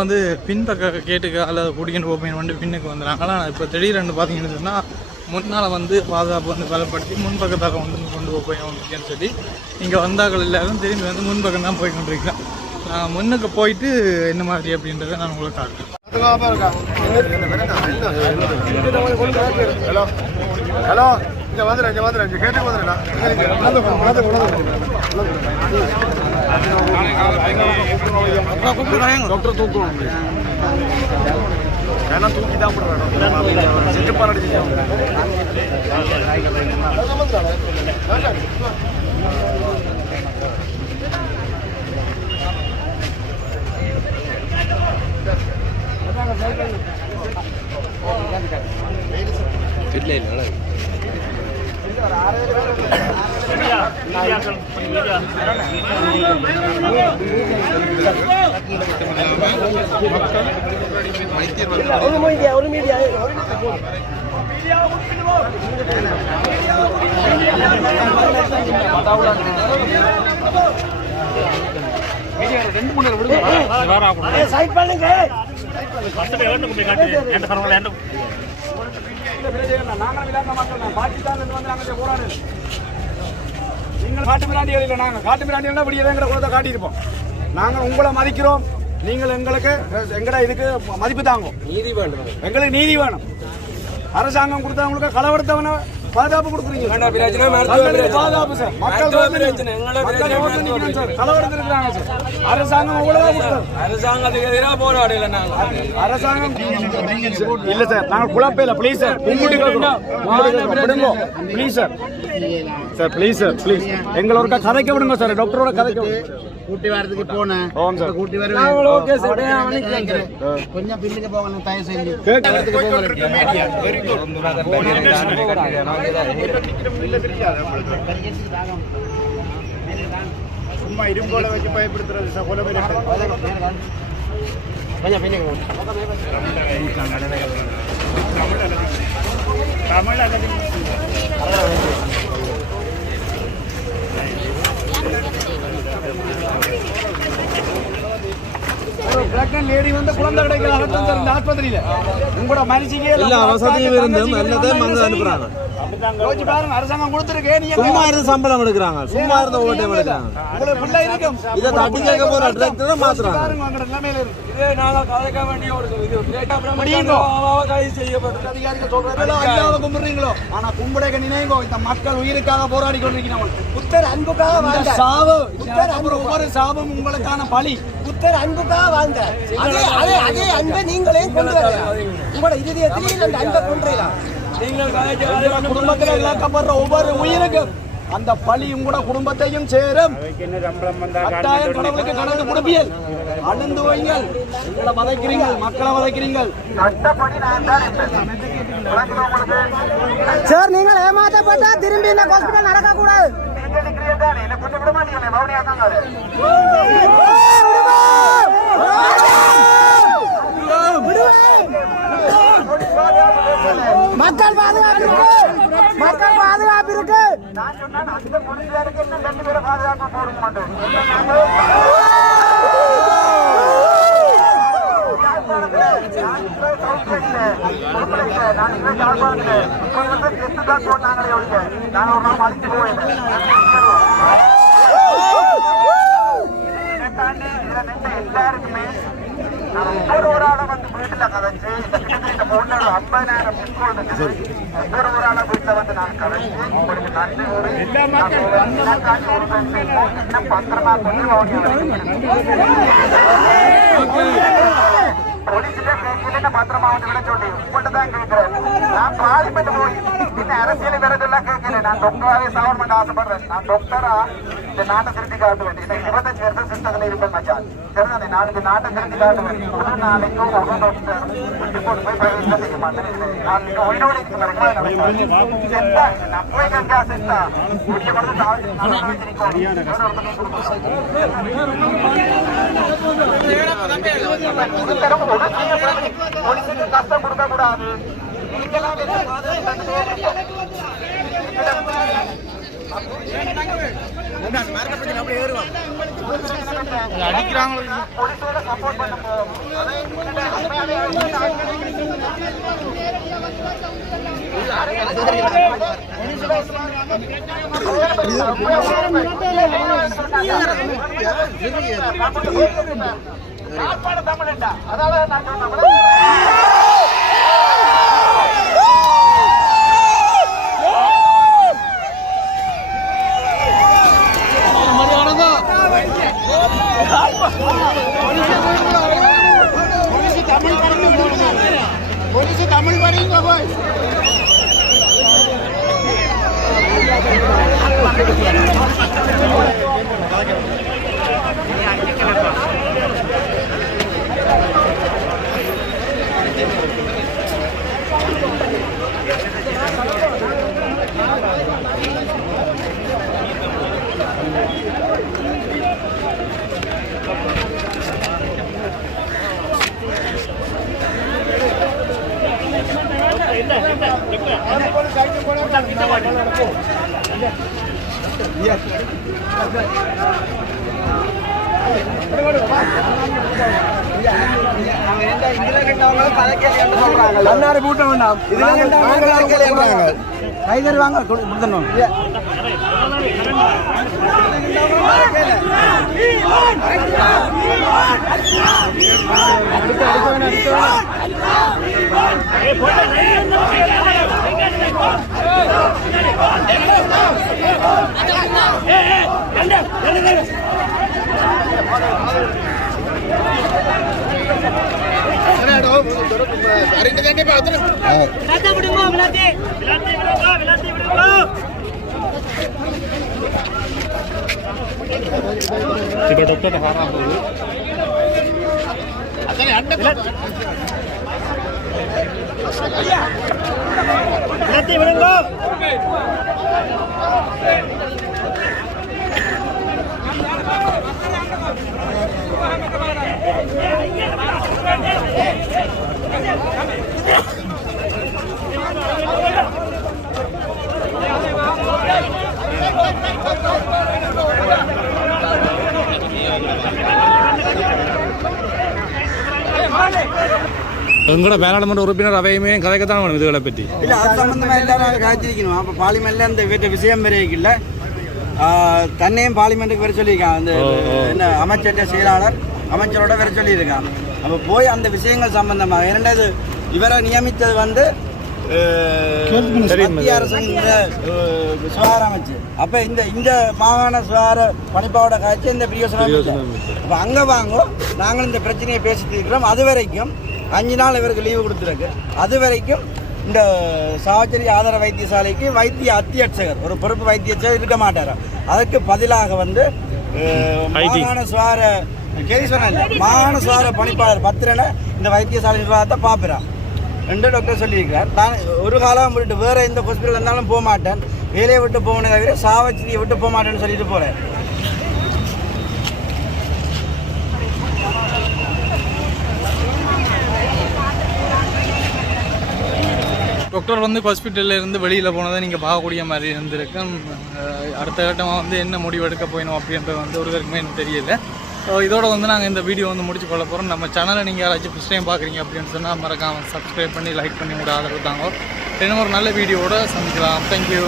வந்து பின்பக்க கேட்டுக்கு அல்லது குடிக்கிட்டு போப்பேன் வந்து பின்னுக்கு வந்துடுறாங்க ஆனால் இப்போ திடீரென்று பார்த்தீங்கன்னு சொன்னால் முன்னால் வந்து பாதுகாப்பு வந்து பலப்படுத்தி முன்பக்கத்தாக வந்து கொண்டு போய் அப்படின்னு சொல்லி இங்கே வந்தாக்கள் எல்லாரும் திரும்பி வந்து முன்பக்கம் தான் போய் நான் முன்னுக்கு போயிட்டு என்ன மாதிரி அப்படின்றத நான் உங்களுக்கு காட்டுறேன். ஹலோ. ஹலோ. இங்க வந்துடுறேன் இங்க வந்துடுறேன் இங்க கேட்டு வந்துடுறேன் டாக்டர் தூக்குவோம் ஏன்னா தூக்கி தான் போடுறேன் ஒரு மீடியா ஒரு மீடியா ரெண்டு மூணு விடுங்க சைட் பண்ணுங்க செஞ்சு பாராட்டி நீங்கள் காட்டு மிராண்டிகள் இல்லை. நாங்கள் காட்டு மிராண்டிகள் இப்படி எங்களை குலத்தை காட்டியிருப்போம். நாங்கள் உங்களை மதிக்கிறோம். நீங்கள் எங்களுக்கு எங்கட இதுக்கு மதிப்பு தாங்கும். நீதி வேணும் எங்களுக்கு நீதி வேணும். அரசாங்கம் கொடுத்தவங்களுக்கு களவெடுத்தவன பாதுகாப்பு கொடுக்குறீங்க. பாதுகாப்பு சார். மக்கள் மக்கள் வந்து நிக்கணும் சார். சார். அரசாங்கம் அரசாங்கத்துக்கு எதிராக போராடல நாங்க. அரசாங்கம் இல்ல சார் நாங்க குழப்பம் ப்ளீஸ் சார் கும்பிட்டு கேட்கிறோம் விடுங்க. Please sir. Sir please sir please எங்களோட கதைக்க விடுங்க சார். டாக்டரோட கதைக்க விடுங்க கூட்டி வரதுக்கு போனேன் கூட்டி வருவேன் கொஞ்சம் பில்லுக்கு போகணும் தயவு செஞ்சு சும்மா இரும்போல வச்சு பயப்படுத்துறது சார் கொலை தமிழ் அல்லது வந்து கிடைக்கல அகற்றம் சார் இந்த ஆஸ்பத்திரியில. உங்களோட மனுஷிக்கே எல்லா வசதியும் இருந்தும். எல்லாத்தையும் அங்க அனுப்புறாங்க. யோசிச்சு பாருங்க அரசாங்கம் கொடுத்துருக்கு நீங்க சும்மா இருந்து சம்பளம் எடுக்கிறாங்க. சும்மா இருந்த ஓட்டம் எடுக்கிறாங்க. உங்களுக்கு பிள்ளை இருக்கும். இதை தட்டி கேட்க போற டிரெக்டரை மாத்துறாங்க. பாருங்க உங்களோட நிலைமையில இருக்கு. இதே நாங்க கலைக்க வேண்டிய ஒரு இது. முடியுங்கோ. கைது செய்யப்பட்டது அதிகாரிகள் சொல்றதெல்லாம் அல்லாத கும்பிடுறீங்களோ? ஆனா கும்பிடைக்க நினைங்கோ? இந்த மக்கள் உயிருக்காக போராடி கொண்டிருக்கிறோம் புத்தர் அன்புக்காக வாழ்ந்த சாவு புத்தர் அன்பு ஒவ்வொரு சாவும் உங்களுக்கான பலி. புத்தர் அன்புக்காக வாழ்ந்த. அதே அதே அதே அன்பை நீங்களே கொண்டு வரலாம். உங்களோட இதயத்திலேயே அந்த அன்பை கொண்டு வரலாம். நீங்கள் கலைக்க உங்களோட குடும்பத்தில் இழக்கப்படுற ஒவ்வொரு உயிருக்கும் அந்த பலி உங்களோட குடும்பத்தையும் சேரும். கட்டாயம் கடவுளுக்கு கடவுள் கொடுப்பியல் அழுந்து வைங்கள் உங்களை வதைக்கிறீங்க மக்களை வதைக்கிறீங்க சார் நீங்கள் ஏமாற்றப்பட்டா திரும்பி இந்த ஹாஸ்பிட்டல் நடக்க கூடாது மக்கள் பாதுகாப்பு இருக்கு மக்கள் பாதுகாப்பு இருக்கு எல்லாருக்குமே ஒவ்வொரு ஒரு ஆளை வந்து வீட்டுல கதைச்சு இந்த கிட்டத்தட்ட இந்த பொண்ணோட ஐம்பதாயிரம் பிஸ்கோல் இருக்குது ஒவ்வொரு ஒரு ஆளை வீட்டுல வந்து நான் கதைச்சு உங்களுக்கு நன்றி கூறி எனக்காண்டி ஒரு பெண் இன்னும் பத்திரமா கொண்டு போலீஸ்ல கேட்கல பத்திரமா வந்து விட சொல்லி உங்கள்கிட்ட தான் கேட்கிறேன் நான் பார்லிமெண்ட் போய் இந்த அரசியல் விரதெல்லாம் கேட்கல. நான் டாக்டராகவே சாவன் பண்ண ஆசைப்படுறேன். நான் டாக்டரா இந்த நாட்டை திருத்தி காட்டுவேன் இந்த இருபத்தஞ்சு வருஷம் சிஸ்டத்தில் இருப்பேன் மச்சான். சரிதானே நான் இந்த நாட்டை திருத்தி காட்டுவேன் ஒரு நாளைக்கும் ஒரு டாக்டர் விட்டு போட்டு போய் பிரைவேட்ல செய்ய மாட்டேன். நான் இங்க உயிரோடு இருக்க செத்தா நான் போய் கங்கா செத்தா. முடிய கொண்டு தாழ்த்தி கஷ்டம் கொடுக்க கூடாது. நீங்களாம் வெளியே அடிக்கிறாங்களோ சப்போர்ட் தமிழ்டா அதாவது நான் சொன்னேன் போலீஸ் தமிழ் படிங்க போய் கண்ணாடி கூட்டம் வேண்டாம் இதுல கைதறி வாங்க கொடுத்தணும் அரண்டு தானே பார்த்தோம் விளாத்தி விடுமா விளாத்தி. விளாத்தி விடுமா விளாத்தி விடுமா Tiba dokter dah haram dulu. Asalnya anda kan? Nanti menunggu. Yeah, yeah, yeah. எங்களோட பாராளுமன்ற உறுப்பினர் அவையுமே கதைக்கத்தான் வேணும் இதுகளை பற்றி. இல்ல அது சம்பந்தமா எல்லாரும் காய்ச்சிருக்கணும். அப்ப பார்லிமெண்ட்ல அந்த வீட்டு விஷயம் வரைக்குள்ள தன்னையும் பார்லிமெண்ட்டுக்கு வர சொல்லியிருக்கான் அந்த என்ன அமைச்சர் செயலாளர் அமைச்சரோட வர சொல்லியிருக்கான் அப்ப போய் அந்த விஷயங்கள் சம்பந்தமாக இரண்டாவது இவரை நியமித்தது வந்து மத்திய அஹ், சுகாதார அமைச்சு. அப்ப இந்த இந்த மாகாண சுகாதார பணிப்பாவோட காட்சி இந்த பிரியோசனம் அப்ப அங்க வாங்கோ நாங்கள் இந்த பிரச்சனையை பேசிட்டு இருக்கிறோம். அது வரைக்கும் அஞ்சு நாள் இவருக்கு லீவு கொடுத்துருக்கு. அது வரைக்கும் இந்த சாவச்சேரி ஆதார வைத்தியசாலைக்கு வைத்திய அத்தியட்சகர் ஒரு பொறுப்பு வைத்தியட்சகர் இருக்க மாட்டார்? அதற்கு பதிலாக வந்து மாகாண சுவார கேதீஸ்வரன் இல்லை மாகாண சுவார பணிப்பாளர் பத்திரனை இந்த வைத்தியசாலை நிர்வாகத்தை பார்ப்பிறான் ரெண்டு டாக்டர் சொல்லியிருக்கிறார். நான் ஒரு காலம் விட்டு வேறு எந்த ஹாஸ்பிட்டல் இருந்தாலும் போக மாட்டேன். வேலையை விட்டு போகணும் தவிர சாவச்சியை விட்டு போக மாட்டேன்னு சொல்லிட்டு போகிறேன் டாக்டர் வந்து ஹாஸ்பிட்டல்ல இருந்து வெளியில் போனதை நீங்கள் பார்க்கக்கூடிய மாதிரி இருந்திருக்கு. அடுத்த கட்டமாக வந்து என்ன முடிவு எடுக்க போயணும் அப்படின்றது வந்து ஒருவருக்குமே எனக்கு தெரியல. ஸோ இதோட வந்து நாங்கள் இந்த வீடியோ வந்து முடிச்சு கொள்ள போகிறோம் நம்ம சேனலை நீங்கள் யாராச்சும் ஃபஸ்ட் டைம் பார்க்குறீங்க அப்படின்னு சொன்னால் மறக்காமல் சப்ஸ்கிரைப் பண்ணி லைக் பண்ணி கூட ஆதரவு தாங்க. இன்னும் ஒரு நல்ல வீடியோவோட சந்திக்கலாம். தேங்க்யூ